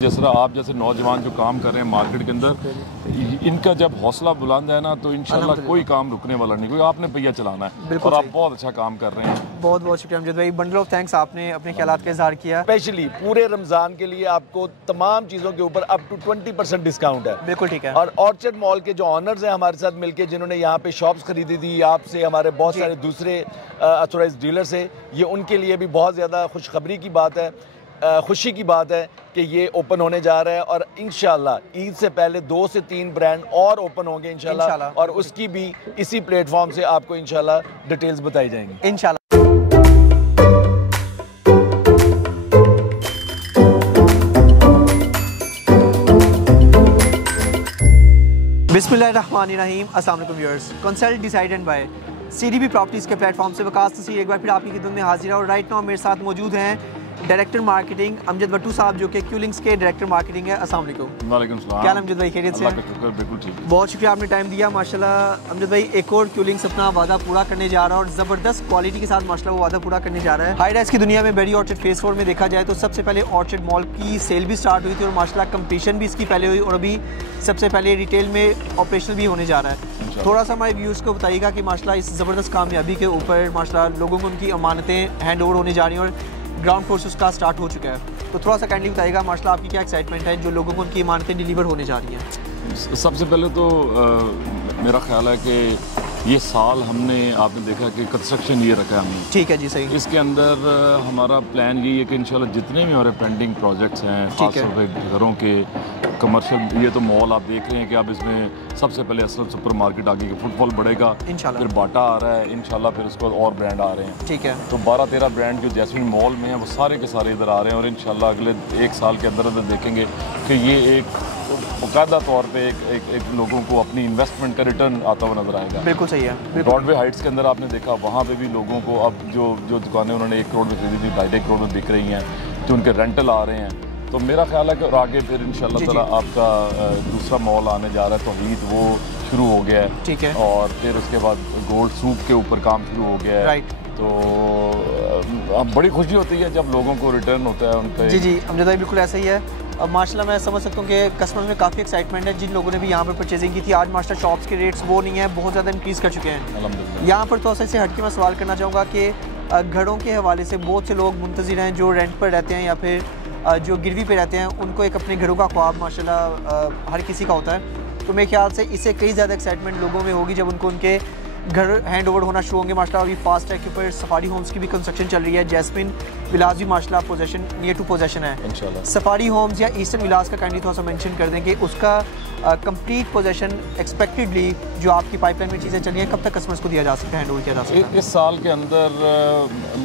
जिस तरह आप जैसे नौजवान जो काम कर रहे हैं मार्केट के अंदर, इनका जब हौसला बुलंद है ना तो इंशाल्लाह कोई काम रुकने वाला नहीं, कोई आपने पहिया चलाना है और आप बहुत अच्छा काम कर रहे हैं। बहुत बहुत शुक्रिया अमजद भाई, बंडल ऑफ थैंक्स, आपने अपने ख्यालात का इजहार किया। स्पेशली पूरे रमजान के लिए आपको तमाम चीज़ों के ऊपर अप टू 20% डिस्काउंट है। बिल्कुल ठीक है। और ऑर्चर्ड मॉल के जो ऑनर्स हैं हमारे साथ मिलके, जिन्होंने यहाँ पे शॉप्स खरीदी थी आपसे, हमारे बहुत सारे दूसरे ऑथराइज्ड डीलर्स है, ये उनके लिए भी बहुत ज़्यादा खुशखबरी की बात है, खुशी की बात है कि ये ओपन होने जा रहा है। और इंशाल्लाह ईद से पहले 2 से 3 ब्रांड और ओपन होंगे इंशाल्लाह, और उसकी भी इसी प्लेटफॉर्म से आपको इंशाल्लाह डिटेल्स बताई जाएंगी इंशाल्लाह। बिस्मिल्लाहिर्रहमानिर्रहीम, अस्सलाम वालेकुम viewers. Consult decided by CDB properties के प्लेटफॉर्म से वकास तस्वीर एक बार फिर आपकी खिदमत में हाजिर है। और राइट नाउ मेरे साथ मौजूद हैं डायरेक्टर मार्केटिंग अमजद भट्टू साहब, जो कि क्यूलिंग्स के डायरेक्टर मार्केटिंग है। अस्सलाम वालेकुम। वालेकुम सलाम। क्या अमजद भाई, खैरियत से? बिल्कुल ठीक। बहुत शुक्रिया, आपने टाइम दिया माशाल्लाह। अमजद भाई, एक और क्यूलिंग्स अपना वादा पूरा करने जा रहा है और ज़बरदस्त क्वालिटी के साथ माशाल्लाह वो वादा पूरा करने जा रहा है। हाई राइज की दुनिया में बेरी ऑर्चर्ड फेस 4 में देखा जाए तो सबसे पहले ऑर्चर्ड मॉल की सेल भी स्टार्ट हुई थी और माशाल्लाह कंपटीशन भी इसकी पहले हुई, और अभी सबसे पहले रिटेल में ऑपरेशनल भी होने जा रहा है। थोड़ा सा हमारे व्यूज़ को बताइएगा कि माशाल्लाह इस ज़बरदस्त कामयाबी के ऊपर माशाल्लाह लोगों को उनकी अमानतें हैंड ओवर होने जा रही हैं और ग्राउंड फोर्स उसका स्टार्ट हो चुका है। तो थोड़ा सा काइंडली बताइएगा माशाल्लाह आपकी क्या एक्साइटमेंट है जो लोगों को उनकी अमानतें डिलीवर होने जा रही हैं। सबसे पहले तो मेरा ख्याल है कि ये साल हमने, आपने देखा कि कंस्ट्रक्शन ये रखा है हमने। ठीक है जी, सही। इसके अंदर हमारा प्लान यही है कि इंशाल्लाह जितने भी हमारे पेंडिंग प्रोजेक्ट्स हैं, खासतौर पर घरों के कमर्शियल, ये तो मॉल आप देख रहे हैं कि अब इसमें सबसे पहले असल सुपर मार्केट आगे के फुटफॉल बढ़ेगा इंशाल्लाह, फिर बाटा आ रहा है इंशाल्लाह, फिर उसके बाद और ब्रांड आ रहे हैं। ठीक है। तो 12-13 ब्रांड जो जैस्मिन मॉल में हैं वो सारे के सारे इधर आ रहे हैं और इंशाल्लाह अगले 1 साल के अंदर अंदर देखेंगे कि ये एक बाकायदा तौर पे एक लोगों को अपनी इन्वेस्टमेंट का रिटर्न आता हुआ नजर आएगा। बिल्कुल सही है। ब्रॉडवे हाइट्स के अंदर आपने देखा, वहाँ पे भी लोगों को अब जो दुकानें उन्होंने 1 करोड़ में खरीदी थी 2.5 करोड़ में बिक रही हैं, जो उनके रेंटल आ रहे हैं। तो मेरा ख्याल है कि आगे फिर इंशाल्लाह ताला आपका दूसरा मॉल आने जा रहा है, तौहीद वो शुरू हो गया है। ठीक है। और फिर उसके बाद गोल्ड सूप के ऊपर काम शुरू हो गया है। राइट। तो अब बड़ी खुशी होती है जब लोगों को रिटर्न होता है उन पे। जी जी अमजद भाई, बिल्कुल ऐसा ही है। अब माशाल्लाह मैं समझ सकता हूँ कि कस्टमर में काफ़ी एक्साइटमेंट है। जिन लोगों ने भी यहाँ पर परचेजिंग की थी, आज माशाल्लाह शॉप्स के रेट्स वो नहीं है, बहुत ज़्यादा इंक्रीज़ कर चुके हैं अल्हम्दुलिल्लाह। यहाँ पर तो से हट के मैं सवाल करना चाहूँगा कि घरों के हवाले से बहुत से लोग मुंतज़िर हैं जो रेंट पर रहते हैं या फिर जो गिरवी पे रहते हैं, उनको एक अपने घरों का ख्वाब माशाल्लाह हर किसी का होता है। तो मेरे ख्याल से इससे कई ज़्यादा एक्साइटमेंट लोगों में होगी जब उनको उनके घर हैंड ओवर होना शुरू होंगे। माशाल्लाह अभी फास्ट ट्रैक के ऊपर सफारी होम्स की भी कंस्ट्रक्शन चल रही है। जैस्मिन विलास भी माशाल्लाह पोजेशन नियर टू पोजेशन है इंशाल्लाह। सफारी होम्स या ईस्टर्न विलास का काइंडली थोड़ा सा मेंशन कर दें कि उसका कंप्लीट पोजेशन एक्सपेक्टेडली जो आपकी पाइपलाइन में चीज़ें चली हैं कब तक कस्टमर्स को दिया जा सकता है, हैंड ओवर किया जा सकता है? इस साल के अंदर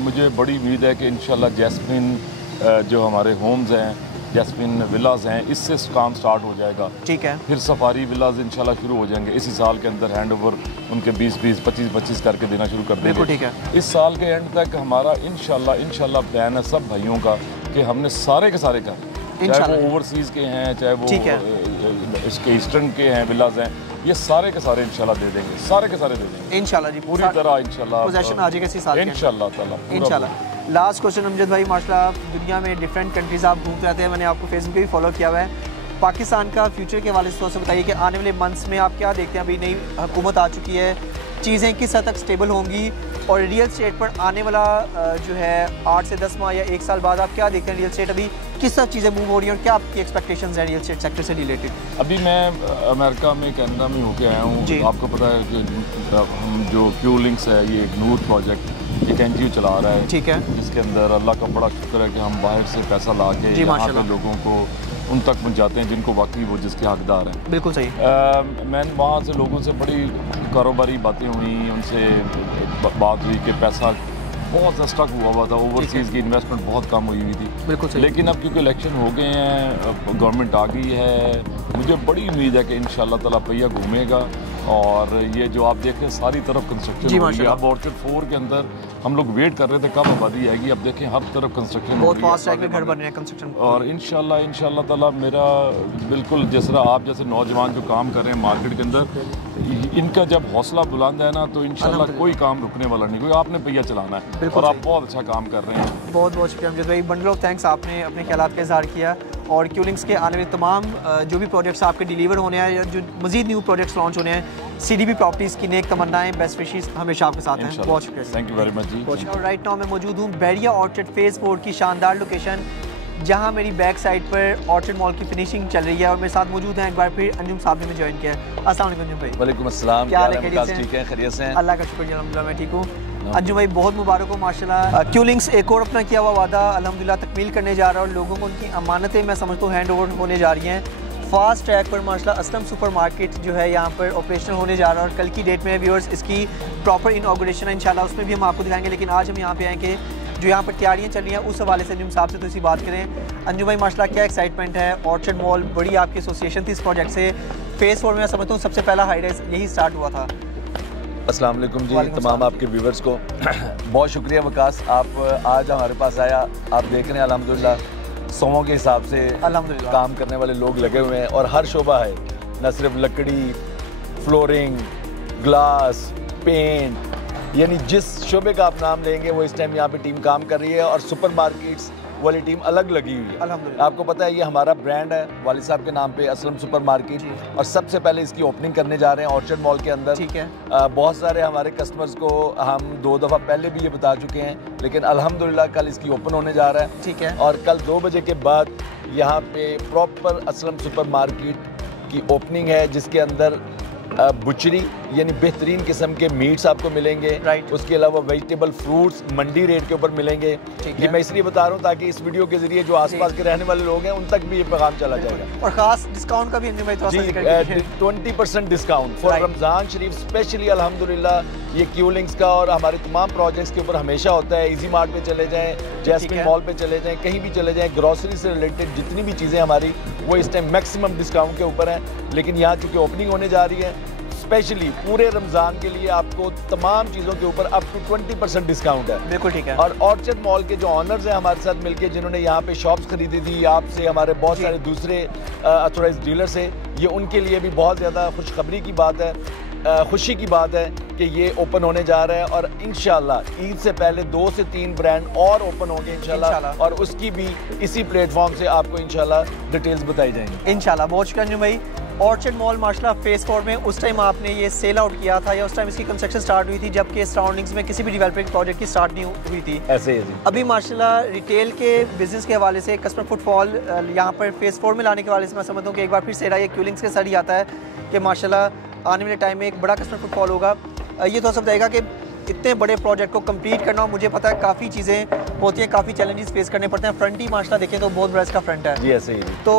मुझे बड़ी उम्मीद है कि इंशाल्लाह जैस्मिन जो हमारे होम्स हैं, जैस्मिन विलाज हैं, इससे काम स्टार्ट हो जाएगा। ठीक है। फिर सफारी विलाज इंशाल्लाह शुरू हो जाएंगे इसी साल के अंदर, हैंड ओवर उनके 20-20, 25-25 करके देना शुरू कर देंगे। ठीक है। इस साल के एंड तक हमारा इंशाल्लाह प्लान है सब भाइयों का कि हमने सारे के सारे कर, चाहे वो ओवरसीज़ के हैं, चाहे वो इसके ईस्टर्न के हैं विलाज हैं, ये सारे के सारे इंशाल्लाह दे देंगे, सारे के सारे दे देंगे इंशाल्लाह जी, पूरी तरह इंशाल्लाह पोजीशन आ जाएगा इसी साल इंशाल्लाह ताला इंशाल्लाह। लास्ट क्वेश्चन अमजद भाई, माशाल्लाह दुनिया में डिफरेंट कंट्रीज़ आप घूमते रहते हैं, मैंने आपको फेसबुक पे भी फॉलो किया हुआ है। पाकिस्तान का फ्यूचर के हवाले से बताइए कि आने वाले मंथ्स में आप क्या देखते हैं? अभी नई हुकूमत आ चुकी है, चीज़ें किस हद तक स्टेबल होंगी और रियल स्टेट पर आने वाला जो है 8 से 10 माह या 1 साल बाद आप क्या देखते हैं? रियल स्टेट अभी किस तरह चीज़ें मूव हो रही हैं और क्या आपकी एक्सपेक्टेशंस हैं रियल स्टेट सेक्टर से रिलेटेड? अभी मैं अमेरिका में, कनाडा में होके आया हूँ। आपको पता है कि हम जो क्यूलिंग्स है, ये एक नूर प्रोजेक्ट एक NGO चला रहा है। ठीक है। जिसके अंदर अल्लाह का बड़ा शुक्र है कि हम बाहर से पैसा ला के यहाँ पे लोगों को उन तक पहुँचाते हैं जिनको वाकई वो जिसके हकदार हैं। बिल्कुल सही। मैंने वहाँ से लोगों से बड़ी कारोबारी बातें हुई, उनसे बात हुई कि पैसा बहुत सा स्टक हुआ था, ओवरसीज़ की इन्वेस्टमेंट बहुत कम हुई थी। बिल्कुल सही। लेकिन अब क्योंकि इलेक्शन हो गए हैं, गवर्नमेंट आ गई है, मुझे बड़ी उम्मीद है कि इंशाल्लाह ताला पहिया घूमेगा और ये जो आप देख रहे हैं सारी तरफ कंस्ट्रक्शन हो रही है। अब ऑर्चर्ड 4 के अंदर हम लोग वेट कर रहे थे कब आबादी आएगी, अब देखें हर तरफ कंस्ट्रक्शन बहुत फास्ट ट्रैक में घर बन रहे हैं कंस्ट्रक्शन। और इंशाल्लाह ताला मेरा बिल्कुल जिस तरह आप जैसे नौजवान जो काम कर रहे हैं मार्केट के अंदर, इनका जब हौसला बुलंद है ना तो इंशाल्लाह कोई काम रुकने वाला नहीं, कोई आपने पहिया चलाना है और आप बहुत अच्छा काम कर रहे हैं। बहुत बहुत शुक्रिया अमजद भाई, बंडल ऑफ थैंक्स, आपने अपने ख्यालात का इजहार किया। और क्यूलिंग्स के आने वाले तमाम जो भी प्रोजेक्ट्स आपके डिलीवर होने हैं या जो मजीद न्यू प्रोजेक्ट्स लॉन्च होने हैं, CDB प्रॉपर्टीज़ की नेक तमन्नाएं, बेस्ट विशेस हमेशा आपके साथ हैं। बहुत शुक्रिया, थैंक यू वेरी मच जी। और राइट नाउ मैं मौजूद हूँ बैरिया ऑर्चिड फेज़ 4 की शानदार लोकेशन, जहाँ मेरी बैक साइड पर ऑर्चिड मॉल की फिनिशिंग चल रही है और मेरे साथ मौजूद हैं एक बार फिर अंजुम साहब ने मुझे ज्वाइन किया है। अस्सलाम वालेकुम अंजुम भाई। वालेकुम अस्सलाम, क्या हाल है? ठीक है, खैरियत से हैं? अल्लाह का शुक्र, अल्हम्दुलिल्लाह मैं ठीक हूँ। अंजुम भाई बहुत मुबारक हो माशाल्लाह। क्यूलिंग्स एक और अपना किया हुआ वादा अल्हम्दुलिल्लाह तकमील करने जा रहा है और लोगों को उनकी अमानतें मैं समझता हूँ हैंड ओवर होने जा रही हैं। फास्ट ट्रैक पर माशाल्लाह असलम सुपर मार्केट जो है यहाँ पर ऑपरेशनल होने जा रहा है और कल की डेट में व्यूअर्स इसकी प्रॉपर इनॉग्रेशन है इंशाल्लाह, उसमें भी हम आपको दिखाएंगे। लेकिन आज हम यहाँ पे आए कि जो यहाँ पर तैयारियाँ चल रही हैं उस हवाले से अंजुम साहब से तो इसी बात करें। अंजुम भाई माशाल्लाह क्या एक्साइटमेंट है, ऑर्चिड मॉल बड़ी आपकी एसोसिएशन थी इस प्रोजेक्ट से, फेज़ 4 में मैं समझता हूँ सबसे पहला हाईराइज यही स्टार्ट हुआ था। अस्सलाम वालेकुम जी तमाम आपके व्यूवर्स को बहुत शुक्रिया वकास, आप आज हमारे पास आया। आप देख रहे हैं अल्हम्दुलिल्लाह 100 के हिसाब से अल्हम्दुलिल्लाह काम करने वाले लोग लगे हुए हैं और हर शोबा है, न सिर्फ लकड़ी, फ्लोरिंग, ग्लास, पेंट, यानी जिस शोबे का आप नाम लेंगे वो इस टाइम यहाँ पे टीम काम कर रही है और सुपर मार्केट्स वाली टीम अलग लगी हुई है। अल्हम्दुलिल्लाह आपको पता है ये हमारा ब्रांड है वालिद साहब के नाम पे असलम सुपर मार्केट, और सबसे पहले इसकी ओपनिंग करने जा रहे हैं ऑर्चिड मॉल के अंदर। ठीक है। बहुत सारे हमारे कस्टमर्स को हम 2 दफ़ा पहले भी ये बता चुके हैं, लेकिन अल्हम्दुलिल्लाह कल इसकी ओपन होने जा रहा है। ठीक है। और कल 2 बजे के बाद यहाँ पे प्रॉपर असलम सुपर मार्केट की ओपनिंग है, जिसके अंदर बुचरी यानी बेहतरीन किस्म के मीट्स आपको मिलेंगे। राइट। उसके अलावा वेजिटेबल फ्रूट्स मंडी रेट के ऊपर मिलेंगे। ये मैं इसलिए बता रहा हूँ ताकि इस वीडियो के जरिए जो आसपास के रहने वाले लोग हैं उन तक भी ये पैगाम चला जाएगा। और खास डिस्काउंट का भी अंजुम भाई थोड़ा सा जिक्र कीजिए। 20% discount for Ramzan Sharif specially अल्हम्दुलिल्लाह। ये क्यूलिंग्स का और हमारे तमाम प्रोजेक्ट्स के ऊपर हमेशा होता है। इजी मार्ट पे चले जाएं, जैस्मिन मॉल पे चले जाएं, कहीं भी चले जाएं, ग्रोसरी से रिलेटेड जितनी भी चीज़ें हमारी वो इस टाइम मैक्सिमम डिस्काउंट के ऊपर हैं। लेकिन यहाँ चूँकि ओपनिंग होने जा रही है स्पेशली पूरे रमज़ान के लिए आपको तमाम चीज़ों के ऊपर अप टू 20% डिस्काउंट है। बिल्कुल ठीक है। और ऑर्चिड मॉल के जो ऑनर्स हैं हमारे साथ मिलके, जिन्होंने यहाँ पे शॉप्स खरीदी थी आपसे, हमारे बहुत सारे दूसरे ऑथराइज्ड डीलर से, ये उनके लिए भी बहुत ज़्यादा खुशखबरी की बात है, खुशी की बात है कि ये ओपन होने जा रहा है। और इंशाल्लाह ईद से पहले 2 से 3 ब्रांड और ओपन होंगे इंशाल्लाह, और उसकी भी इसी प्लेटफॉर्म से आपको इंशाल्लाह डिटेल्स बताई जाएंगी इंशाल्लाह। बहुत शुक्रिया अंजुम भाई। ऑर्चिड मॉल माशाल्लाह फेज़ 4 में उस टाइम आपने ये सेल आउट किया था या उस टाइम इसकी कंस्ट्रक्शन स्टार्ट हुई थी जबकि सराउंडिंग्स में किसी भी डेवलपिंग प्रोजेक्ट की स्टार्ट नहीं हुई थी? ऐसे ही। अभी माशाल्लाह रिटेल के बिजनेस के हवाले से कस्टमर फुटफॉल यहाँ पर फेज़ 4 में लाने के हवाले से मैं समझता हूँ कि एक बार फिर से ये क्यूलिंग्स के साथ ही आता है कि माशाल्लाह आने वाले टाइम में एक बड़ा कस्टमर फुटफॉल होगा। ये थोड़ा सा बताएगा कि इतने बड़े प्रोजेक्ट को कंप्लीट करना, मुझे पता है काफ़ी चीज़ें होती हैं, काफ़ी चैलेंजेस फेस करने पड़ते हैं। फ्रंट ही माशाल्लाह देखें तो बहुत बड़ा इसका फ्रंट है जी, ऐसे ही। तो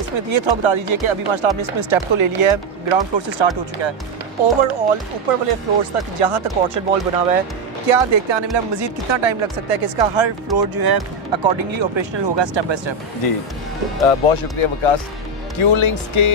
इसमें ये थोड़ा बता दीजिए कि अभी माशाल्लाह आपने इसमें स्टेप तो ले लिया है, ग्राउंड फ्लोर से स्टार्ट हो चुका है, ओवरऑल ऊपर वाले फ्लोर्स तक जहाँ तक ऑर्चिड मॉल बना हुआ है, क्या देखते हैं आने वाला मजीद कितना टाइम लग सकता है कि इसका हर फ्लोर जो है अकॉर्डिंगली ऑपरेशनल होगा स्टेप बाय स्टेप? जी बहुत शुक्रिया वकास। क्यूलिंग्स के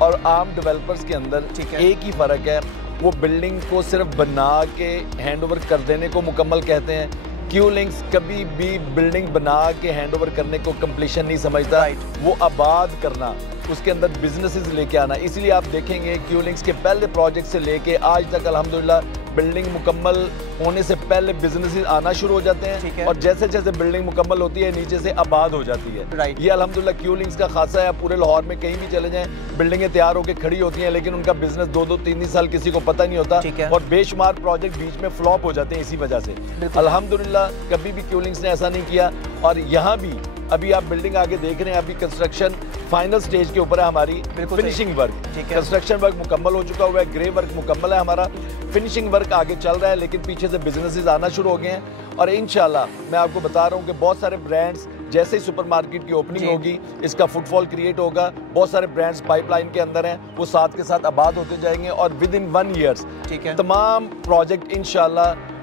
और आम डेवलपर्स के अंदर एक ही फ़र्क है, वो बिल्डिंग को सिर्फ बना के हैंड ओवर कर देने को मुकम्मल कहते हैं। क्यूलिंग्स कभी भी बिल्डिंग बना के हैंड ओवर करने को कंप्लीशन नहीं समझता, वो आबाद करना, उसके अंदर बिजनेसेस लेके आना। इसलिए आप देखेंगे क्यूलिंग्स के पहले प्रोजेक्ट से लेके आज तक अल्हम्दुलिल्लाह बिल्डिंग मुकम्मल होने से पहले बिजनेसेस आना शुरू हो जाते हैं और जैसे जैसे बिल्डिंग मुकम्मल होती है नीचे से आबाद हो जाती है। ये अल्हम्दुलिल्लाह क्यूलिंग्स का खासा है। पूरे लाहौर में कहीं भी चले जाएं बिल्डिंगें तैयार होकर खड़ी होती हैं, लेकिन उनका बिजनेस 2-2, 3-3 साल किसी को पता नहीं होता और बेशुमार प्रोजेक्ट बीच में फ्लॉप हो जाते हैं इसी वजह से। अल्हम्दुलिल्लाह कभी भी क्यूलिंग्स ने ऐसा नहीं किया। और यहाँ भी अभी आप बिल्डिंग आगे देख रहे हैं, अभी कंस्ट्रक्शन फाइनल स्टेज के ऊपर है हमारी, फिनिशिंग वर्क, कंस्ट्रक्शन वर्क मुकम्मल हो चुका हुआ है, ग्रे वर्क मुकम्मल है हमारा, फिनिशिंग वर्क आगे चल रहा है, लेकिन पीछे से बिजनेसेस आना शुरू हो गए हैं। और इंशाल्लाह मैं आपको बता रहा हूँ कि बहुत सारे ब्रांड्स जैसे ही सुपरमार्केट की ओपनिंग होगी इसका फुटफॉल क्रिएट होगा। बहुत सारे ब्रांड्स पाइपलाइन के अंदर हैं, वो साथ के साथ आबाद होते जाएंगे और विद इन 1 ईयर्स तमाम प्रोजेक्ट इंशाल्लाह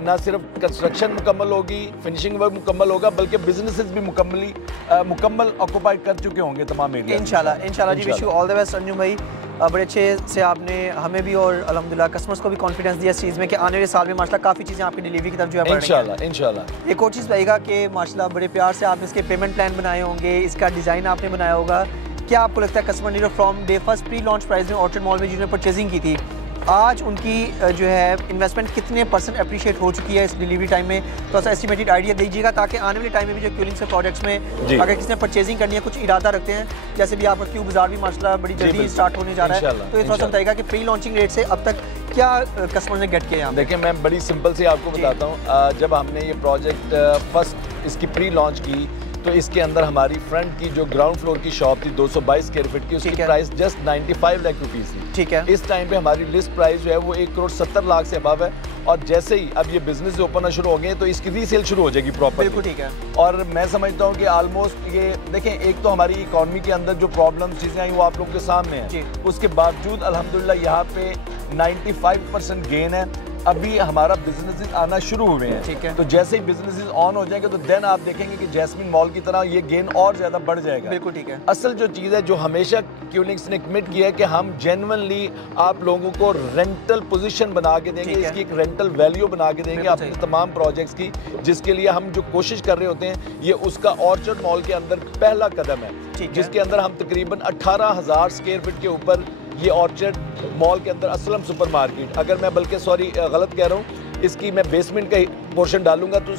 ना सिर्फ कंस्ट्रक्शन मुकम्मल होगी, फिनिशिंग वर्क मुकम्मल होगा, बल्कि बिजनेसेस भी मुकम्मल ऑक्यूपाइड कर चुके होंगे तमाम एरिया इंशाल्लाह। जी wish you all the best Anjum भाई। बड़े अच्छे से आपने हमें भी और अल्हम्दुलिल्लाह कस्टमर्स को भी कॉन्फिडेंस दिया इस चीज़ में कि आने वाले साल में माशाल्लाह काफ़ी चीज़ें आपकी डिलीवरी की तरफ जो है इंशाल्लाह। एक और चीज़ बताइएगा कि माशाल्लाह बड़े प्यार से आपने इसके पेमेंट प्लान बनाए होंगे, इसका डिज़ाइन आपने बनाया होगा, क्या आपको लगता है कस्टमर ने from day first pre launch price में ऑर्चिड मॉल में जिन्होंने परचेजिंग की थी आज उनकी जो है इन्वेस्टमेंट कितने % अप्रिशिएट हो चुकी है इस डिलीवरी टाइम में, तो ऐसा एस्टिमेटेड आइडिया दीजिएगा ताकि आने वाले टाइम में भी जो क्यूलिंग से प्रोडक्ट्स में अगर किसी ने परचेजिंग करनी है, कुछ इरादा रखते हैं, जैसे भी आपका क्यू बाजार भी माशाल्लाह बड़ी जल्दी स्टार्ट होने जा रहा है, तो ये थोड़ा सा बताएगा कि प्री लॉन्चिंग रेट से अब तक क्या कस्टमर ने गेट किया? देखिए मैं बड़ी सिंपल से आपको बताता हूँ। जब हमने ये प्रोजेक्ट फर्स्ट इसकी प्री लॉन्च की तो इसके अंदर हमारी फ्रंट की जो ग्राउंड फ्लोर की शॉप थी 222 स्क्वायर फीट की, उसकी प्राइस जस्ट 95 लाख रुपीस थी। ठीक है। इस टाइम पे हमारी लिस्ट प्राइस जो है वो 1,70,00,000 से अबव है, और जैसे ही अब ये बिजनेस ओपन होना शुरू हो गए तो इसकी रीसेल शुरू हो जाएगी प्रॉपर। बिल्कुल ठीक है। और मैं समझता हूँ कि ऑलमोस्ट ये देखें, एक तो हमारी इकोनॉमी के अंदर जो प्रॉब्लम चीज़ें आई वो आप लोगों के सामने है, उसके बावजूद अल्हम्दुलिल्लाह यहाँ पे 95% गेन है। अभी हमारा बिजनेसेस आना शुरू हुए हैं। ठीक है। तो जैसे ही बिजनेसेस ऑन हो जाएंगे तो देन आप देखेंगे कि जैस्मिन मॉल की तरह ये गेन और ज्यादा बढ़ जाएगा। बिल्कुल ठीक है। असल जो चीज़ है जो हमेशा क्यूलिंग्स ने कमिट किया है कि हम जेन्युइनली आप लोगों को रेंटल पोजीशन बना के देंगे, इसकी एक रेंटल वैल्यू बना के देंगे अपने तमाम प्रोजेक्ट्स की, जिसके लिए हम जो कोशिश कर रहे होते हैं ये उसका ऑर्चर्ड मॉल के अंदर पहला कदम है, जिसके अंदर हम तकरीबन 18,000 स्क्वायर फीट के ऊपर ये ऑर्चर्ड मॉल के अंदर असलम सुपर मार्केट, अगर मैं बल्कि सॉरी गलत कह रहा हूँ, इसकी मैं बेसमेंट का पोर्शन डालूंगा तो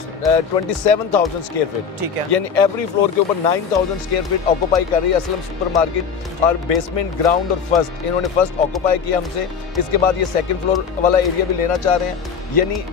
27,000 स्क्वायर फीट। ठीक है। यानी एवरी फ्लोर के ऊपर 9,000 स्क्वायर फीट ऑक्यूपाई कर रही है असलम सुपर मार्केट, और बेसमेंट, ग्राउंड और फर्स्ट, इन्होंने फर्स्ट ऑक्यूपाई किया हमसे, इसके बाद ये सेकंड फ्लोर वाला एरिया भी लेना चाह रहे हैं। यानी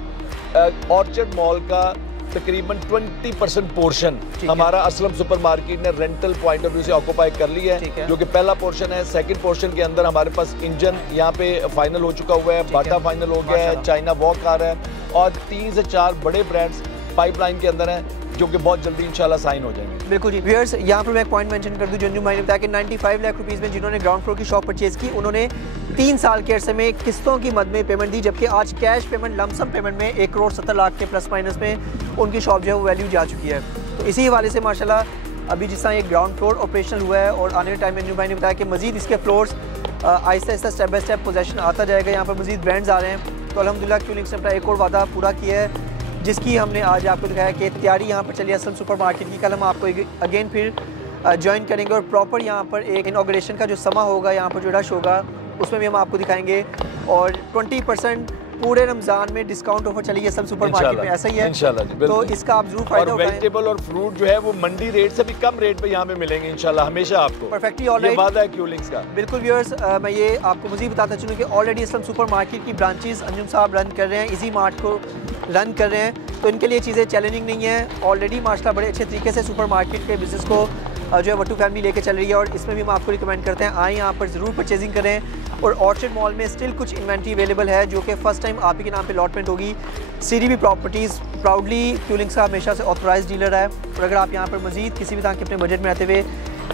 ऑर्चर्ड मॉल का तकरीबन 20% पोर्शन हमारा असलम सुपर मार्केट ने रेंटल पॉइंट ऑफ व्यू से ऑक्यूपाई कर लिया है, जो कि पहला पोर्शन है। सेकंड पोर्शन के अंदर हमारे पास इंजन यहाँ पे फाइनल हो चुका हुआ है, बाटा फाइनल हो गया है, चाइना वॉक आ रहा है, और 3 से 4 बड़े ब्रांड्स पाइपलाइन के अंदर हैं जो कि बहुत जल्दी इंशाल्लाह साइन हो जाएंगे। बिल्कुल जी। व्यूअर्स, यहाँ पर मैं एक पॉइंट मेंशन कर दूं, जो भाई ने बताया कि 95 लाख रुपीस में जिन्होंने ग्राउंड फ्लोर की शॉप परचेज की, उन्होंने 3 साल के अरसे में किस्तों की मद में पेमेंट दी, जबकि आज कैश पेमेंट लमसम पेमेंट में 1,70,00,000 के प्लस माइनस में उनकी शॉप जो है वो वैल्यू जा चुकी है। तो इसी हवाले से माशाल्लाह अभी जिस तरह ये ग्राउंड फ्लोर ऑपरेशनल हुआ है और आने वाले टाइम में न्यू भाई ने बताया कि मजीद इसके floors Aahista Aahista step by step possession आता जाएगा, यहाँ पर मजीद ब्रांड्स आ रहे हैं। तो अल्हम्दुलिल्लाह क्यूलिंग्स ने अपना एक और वादा पूरा किया है, जिसकी हमने आज आपको दिखाया कि तैयारी यहाँ पर चली असलम सुपर मार्केट की। कल हम आपको अगेन फिर ज्वाइन करेंगे और प्रॉपर यहाँ पर एक इनॉग्रेशन का जो समा होगा, यहाँ पर जो रश होगा, उसमें भी हम आपको दिखाएंगे। और 20% पूरे रमजान में डिस्काउंट ऑफर चली है सब सुपर मार्केट में, ऐसा ही है इंशाल्लाह जी। तो इसका आप जरूर फायदा उठाएं। वेजिटेबल और फ्रूट जो है वो मंडी रेट से भी कम रेट पे यहाँ पे मिलेंगे इंशाल्लाह हमेशा आपको। परफेक्टली ऑलराइट, ये वादा है क्यूलिंग्स का। बिल्कुल व्यूअर्स, मैं ये आपको मज़ीद बताता चलूँ कि ऑलरेडी असलम सुपर मार्केट की ब्रांचेस अंजुम साहब रन कर रहे हैं, इजी मार्ट को रन कर रहे हैं, तो इनके लिए चीज़ें चैलेंजिंग नहीं है। ऑलरेडी माशाल्लाह बड़े अच्छे तरीके से सुपर मार्केट के बिजनेस को जो है वट्टू फैमिली लेके चल रही है, और इसमें भी हम आपको रिकमेंड करते हैं आए यहाँ पर ज़रूर परचेजिंग करें। और ऑर्चर्ड मॉल में स्टिल कुछ इन्वेंट्री अवेलेबल है जो कि फर्स्ट टाइम आप ही के नाम पे अलॉटमेंट होगी। सीडीबी प्रॉपर्टीज़ प्राउडली क्यूलिंग्स का हमेशा से ऑथराइज डीलर है, और अगर आप यहाँ पर मजीद किसी भी तरह के अपने बजट में रहते हुए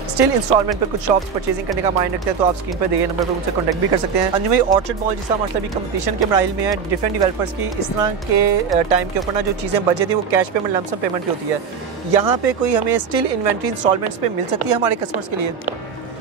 स्टिल इंस्टॉलमेंट पे कुछ शॉप्स परचेजिंग करने का माइंड रखते हैं तो आप स्क्रीन पर दिए नंबर पर मुझसे कॉन्टैक्ट भी कर सकते हैं। अंजुम भाई, ऑर्चर्ड मॉल जिसका मतलब भी कंपटीशन के मराइल में है, डिफरेंट डेवलपर्स की इस तरह के टाइम के ऊपर ना जो चीज़ें बचे थी वो कैश पेमेंट, लमसम पेमेंट की होती है। यहाँ पे कोई हमें स्टिल इन्वेंट्री इंस्टॉलमेंट्स पे मिल सकती है हमारे कस्टमर्स के लिए?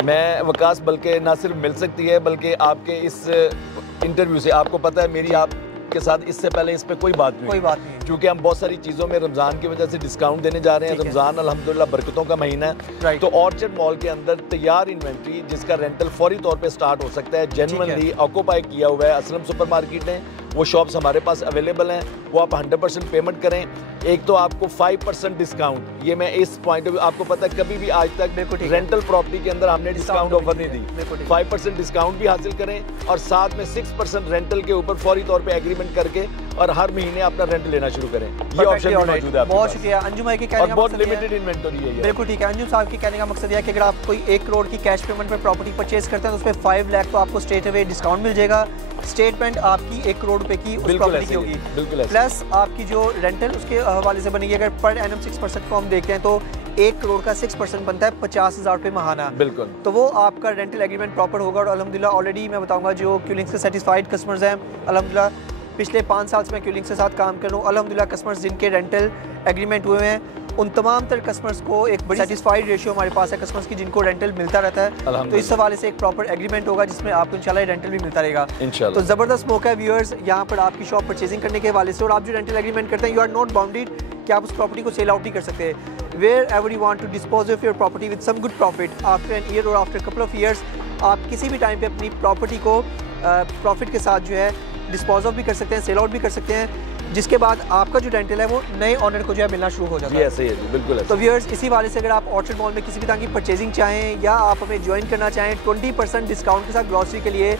मैं वकास, बल्कि ना सिर्फ मिल सकती है बल्कि आपके इस इंटरव्यू से आपको पता है मेरी आपके साथ इससे पहले इस पे कोई बात नहीं, क्योंकि हम बहुत सारी चीज़ों में रमज़ान की वजह से डिस्काउंट देने जा रहे हैं। रमज़ान अल्हम्दुलिल्लाह बरकतों का महीना है, तो ऑर्चर्ड मॉल के अंदर तैयार इन्वेंट्री जिसका रेंटल फौरी तौर पे स्टार्ट हो सकता है, जेन्युइनली ऑक्यूपाई किया हुआ है असलम सुपर मार्केट ने, वो शॉप्स हमारे पास अवेलेबल हैं, वो आप 100% पेमेंट करें। एक तो आपको 5% डिस्काउंट, ये मैं इस पॉइंट ऑफ व्यू, आपको पता है कभी भी आज तक रेंटल प्रॉपर्टी के अंदर हमने डिस्काउंट ऑफर नहीं दी। 5% डिस्काउंट भी हासिल करें और साथ में 6% रेंटल के ऊपर फौरी तौर पे एग्रीमेंट करके और हर महीने अपना रेंट लेना शुरू करें। ये ऑप्शन मौजूद है। बहुत शुक्रिया अंजुम भाई के कहने का, बहुत लिमिटेड इन्वेंटरी है। बिल्कुल ठीक है। अंजुम साहब के कहने का मकसद यह है कि अगर आप कोई 1 करोड़ की कैश पेमेंट पर प्रॉपर्टी परचेज करते हैं तो उसमें 5 लाख तो आपको स्ट्रेट अवे डिस्काउंट मिल जाएगा। स्टेटमेंट आपकी 1 करोड़ रुपए की उस प्रॉपर्टी की होगी, प्लस आपकी जो रेंटल उसके हवाले से बनेगी। अगर पर एनम 6% को हम देखते हैं तो 1 करोड़ का 6% बनता है 50,000 रुपये महाना। बिल्कुल, तो वो आपका रेंटल एग्रीमेंट प्रॉपर होगा। और अल्हम्दुलिल्लाह ऑलरेडी मैं बताऊंगा जो क्यूलिंग्स के सेटिस्फाइड कस्टमर्स हैं, अल्हम्दुलिल्लाह पिछले 5 साल से मैं क्यूलिंग्स के साथ काम कर रहा हूँ, अल्हम्दुलिल्लाह कस्टमर्स जिनके रेंटल एग्रीमेंट हुए हैं उन तमाम तर कस्टमर्स को एक बड़ी सेटिस्फाइड रेशियो हमारे पास है कस्टमर्स की जिनको रेंटल मिलता रहता है। तो इस हवाले से एक प्रॉपर एग्रीमेंट होगा जिसमें आपको इंशाल्लाह रेंटल भी मिलता रहेगा इंशाल्लाह। तो ज़बरदस्त मौका है व्यूअर्स यहाँ पर आपकी शॉप परचेजिंग करने के हवाले से। और आप जो रेंटल एग्रीमेंट करते हैं, यू आर नॉट बाउंडेड कि आप उस प्रॉपर्टी को सेल आउट ही कर सकते हैं। Wherever you want to dispose of your property with some good profit after an year और आफ्टर कपल ऑफ ईयर्स, आप किसी भी टाइम पे अपनी प्रॉपर्टी को प्रॉफिट के साथ जो है डिस्पोज ऑफ भी कर सकते हैं, सेल आउट भी कर सकते हैं, जिसके बाद आपका जो रेंटल है वो नए ऑनर को जो है मिलना शुरू हो जाता है। ऐसे ही है जी, बिल्कुल ऐसे। तो व्यूअर्स, इसी वाले से अगर आप ऑर्चर्ड मॉल में किसी भी तरह की परचेजिंग चाहें या आप हमें ज्वाइन करना चाहें 20% डिस्काउंट के साथ ग्रॉसरी के लिए,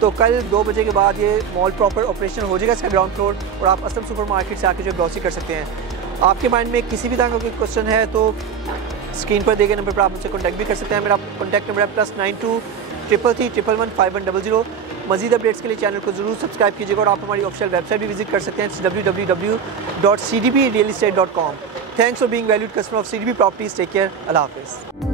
तो कल 2 बजे के बाद ये मॉल प्रॉपर ऑपरेशन हो जाएगा, इसका ग्राउंड फ्लोर, और आप असलम सुपर मार्केट से आके जो ग्रॉसरी कर सकते हैं। आपके माइंड में किसी भी तरह का कोई क्वेश्चन है तो स्क्रीन पर दिए गए नंबर पर आप मुझसे कॉन्टैक्ट भी कर सकते हैं। मेरा कॉन्टैक्ट नंबर है +92 333 111 5100। मज़ीद अपडेट्स के लिए चैनल को ज़रूर सब्सक्राइब कीजिएगा और आप हमारी ऑफिशियल वेबसाइट भी विजिट कर सकते हैं www.cdbrealestate.com। Thanks for being valued customer of CDB properties. Take care, अल्लाह हाफिज़।